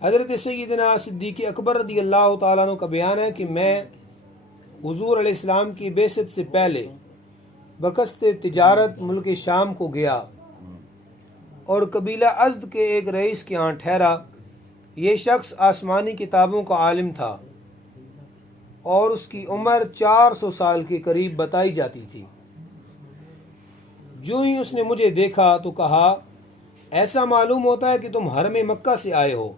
हज़रत सैयदना सिद्दीक़ अकबर रज़ियल्लाहु ताला अन्हु का बयान है कि मैं हुज़ूर अलैहिस्सलाम की बेसत से पहले बकस्ते तिजारत मुल्क शाम को गया और कबीला अज़द के एक रईस के यहाँ ठहरा। ये शख्स आसमानी किताबों का आलिम था और उसकी उम्र 400 साल के करीब बताई जाती थी। जो ही उसने मुझे देखा तो कहा, ऐसा मालूम होता है कि तुम हरम मक्का से आए हो।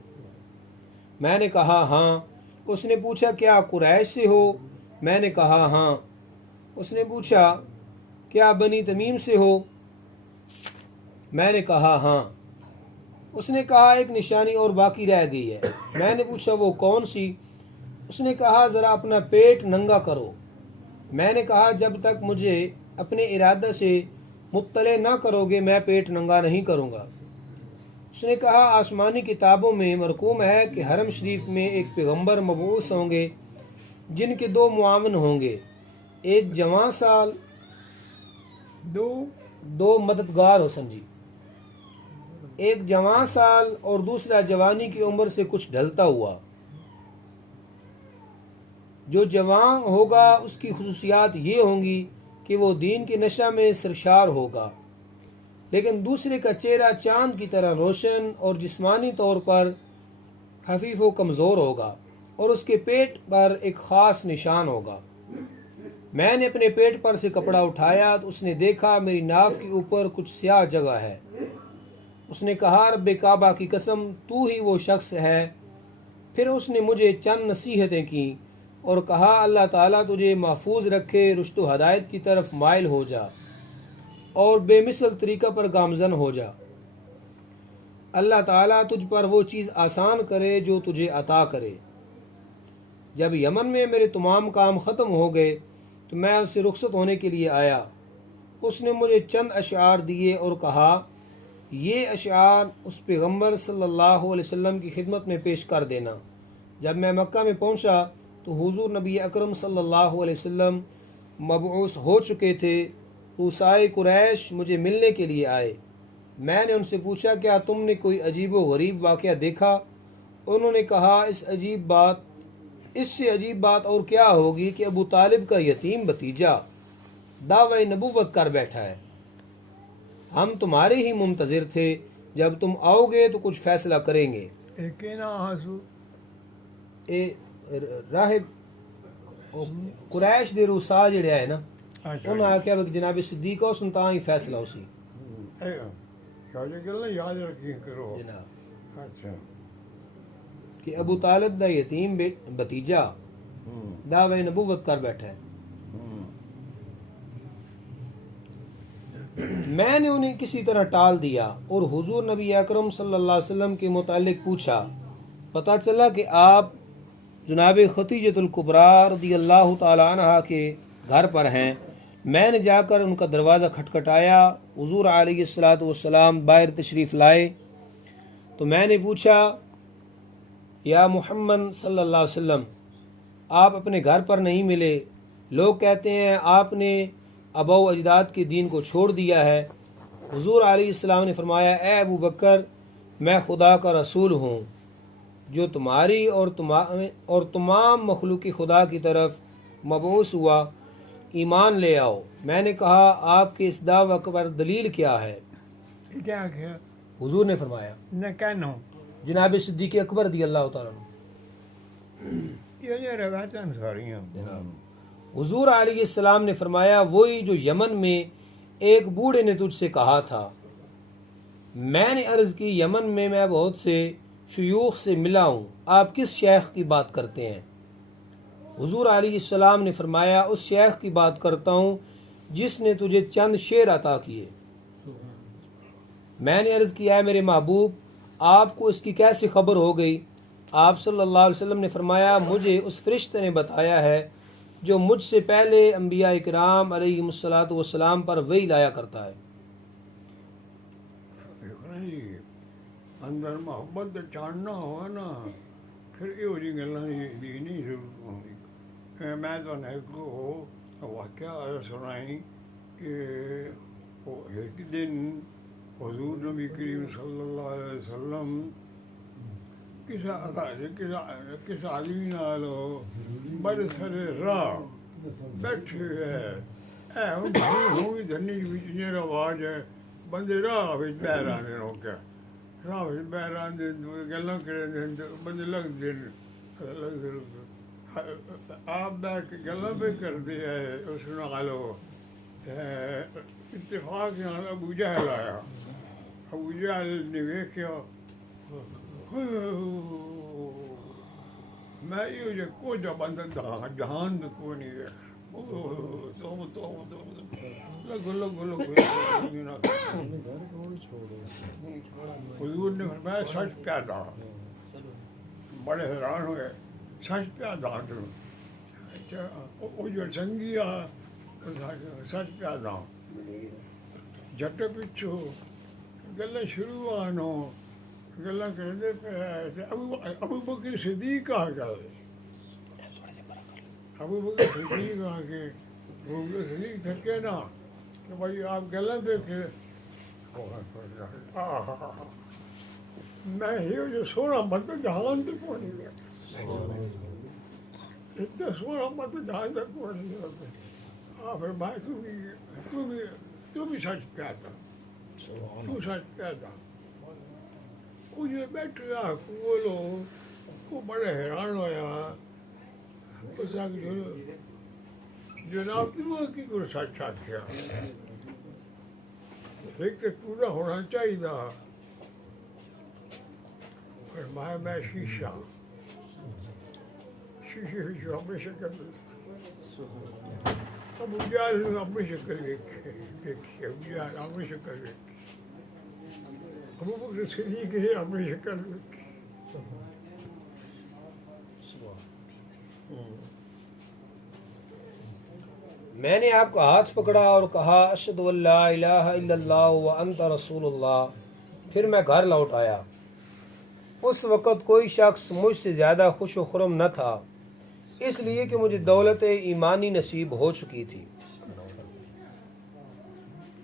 मैंने कहा हाँ। उसने पूछा, क्या कुरैश से हो? मैंने कहा हाँ। उसने पूछा, क्या बनी तमीम से हो? मैंने कहा हाँ। उसने कहा, एक निशानी और बाकी रह गई है। मैंने पूछा, वो कौन सी? उसने कहा, ज़रा अपना पेट नंगा करो। मैंने कहा, जब तक मुझे अपने इरादा से मुत्तले ना करोगे मैं पेट नंगा नहीं करूँगा। उसने कहा, आसमानी किताबों में मरकूम है कि हरम शरीफ में एक पैगंबर मबऊस होंगे जिनके 2 मुआवन होंगे, एक जवान साल, दो मददगार हो समझी, एक जवान साल और दूसरा जवानी की उम्र से कुछ ढलता हुआ। जो जवान होगा उसकी खुसूसियात ये होंगी कि वो दीन के नशा में सरशार होगा, लेकिन दूसरे का चेहरा चांद की तरह रोशन और जिस्मानी तौर पर खफीफ व कमज़ोर होगा और उसके पेट पर एक ख़ास निशान होगा। मैंने अपने पेट पर से कपड़ा उठाया तो उसने देखा मेरी नाफ के ऊपर कुछ स्याह जगह है। उसने कहा, रब्बे काबा की कसम, तू ही वो शख्स है। फिर उसने मुझे चंद नसीहतें की और कहा, अल्लाह ताला तुझे महफूज रखे, रुश्तो हदायत की तरफ माइल हो जा और बेमिसल तरीका पर गामजन हो जा। अल्लाह ताला तुझ पर वो चीज़ आसान करे जो तुझे अता करे। जब यमन में मेरे तमाम काम ख़त्म हो गए तो मैं उससे रुखसत होने के लिए आया। उसने मुझे चंद अशआर दिए और कहा, ये अशआर उस पैगम्बर सल्लल्लाहु अलैहि वसल्लम की खिदमत में पेश कर देना। जब मैं मक्का में पहुंचा तो हुजूर नबी अकरम सल्लल्लाहु अलैहि वसल्लम मबऊस हो चुके थे। रूसाए कुरैश मुझे मिलने के लिए आए। मैंने उनसे पूछा, क्या तुमने कोई अजीब व गरीब वाक़या देखा? उन्होंने कहा, इससे अजीब बात और क्या होगी कि अबू तालिब का यतीम भतीजा दावे नबूवत कर बैठा है। हम तुम्हारे ही मुंतज़िर थे, जब तुम आओगे तो कुछ फैसला करेंगे। राहिब कुरैश दे रूसा जेड़े है ना, उन्होंने आख्या जनाब सिद्दीक हो सुनता ही फैसला उसी याद रखी करो कि अबू तालिब दा यतीम भतीजा दावे नबूवत कर बैठा है। मैंने उन्हें किसी तरह टाल दिया और हुजूर नबी अकरम सल्लल्लाहु अलैहि वसल्लम के मुतालिक पूछा। पता चला कि आप जनाब खतीजतुल कुबरा रज़ियल्लाहु ताला अन्हा के घर पर हैं। मैंने जाकर उनका दरवाज़ा खटखटाया। हुजूर अलैहिस्सलातु वस्सलाम बाहर तशरीफ़ लाए तो मैंने पूछा, या मोहम्मद सल्लल्लाहु अलैहि वसल्लम, आप अपने घर पर नहीं मिले। लोग कहते हैं आपने अबौ अजदाद के दीन को छोड़ दिया है। हुजूर अलैहिस्सलाम ने फरमाया, ए अबू बकर, मैं खुदा का रसूल हूँ जो तुम्हारी और तमाम मखलूक खुदा की तरफ मबऊस हुआ, ईमान ले आओ। मैंने कहा, आपके इस दावा पर दलील क्या है? क्या क्या हुजूर ने फरमाया, न कहना जनाब सिद्दीक़ अकबर रज़ियल्लाहु ताला ये रवायतें सारी हैं। हुजूर अलैहिस्सलाम ने फरमाया, वही जो यमन में एक बूढ़े ने तुझसे कहा था। मैंने अर्ज़ की, यमन में मैं बहुत से शयूख से मिला हूँ, आप किस शेख की बात करते हैं? हुजूर अलैहिस्सलाम ने फरमाया, उस शेख की बात करता हूँ जिसने तुझे चंद शेर अता किए। मैंने अर्ज़ किया, है मेरे महबूब, आपको इसकी कैसे खबर हो गई? आप सल्लल्लाहु अलैहि वसल्लम ने फरमाया, मुझे उस फरिश्ते ने बताया है जो मुझसे पहले अंबिया इकराम अलैहिमुस्सलातु वस्सलाम पर वही लाया करता है। अंदर मोहब्बत चाड़ना हो ना, फिर यो जी गल्लां दी नहीं जरूरत होंदी। मैं तो को वाकया सुनाई कि एक दिन हुजूर नबी करीम सल्लल्लाहु अलैहि वसल्लम किस आदमी नाल बड़े सारे राह बैठे है ऐ हूँ भी धनी विच आवाज है बंदे राह विच पैर आने रोके राह विच पैर आने गल्लां करे बंदे लगदे आप बैठ के गल्लां पे करदे है उस नाल इत्तेफाक नाल अबू जहल आया अबू जहल ने वेख्या मैं यो जे को जा बंदा जहान को नहीं है हुजूर ने फरमाया सच प्या था बड़े हैरान हुए सच प्या था अच्छा वो जो संगी आ सच प्या था जट पिछो गल्लां शुरू आनो गल्लां करदे अबू बकर सिद्दीक आ गए अबू बकर सिद्दीक आके अबू बकर सिद्दीक थके ना कि भाई आप गल्लां देखे मैं ही जो सोना मत जहान तक को नहीं गया इतना सोना मत जहान तक को नहीं गया फिर भाई तू भी सच प्या था तू सच प्या था वो जो बैठ गया बोलो वो बड़े हैरान होया उस जनाब की को सच आख्या एक तो पूरा होना चाहिए पर मैं शीशा शीशे अपनी शक्ल अब उजाल अपनी शक्ल देखी उजाल अपनी शक्ल देखी अबू बकर सिद्दीक ने अपनी शक्ल देखी मैंने आपका हाथ पकड़ा और कहा अशहदु अल्ला इलाहा इल्लल्लाह व अंत रसूलुल्लाह। फिर मैं घर लौट आया। उस वक़्त कोई शख्स मुझसे ज़्यादा खुश व खुर्म न था, इसलिए कि मुझे दौलत ईमानी नसीब हो चुकी थी।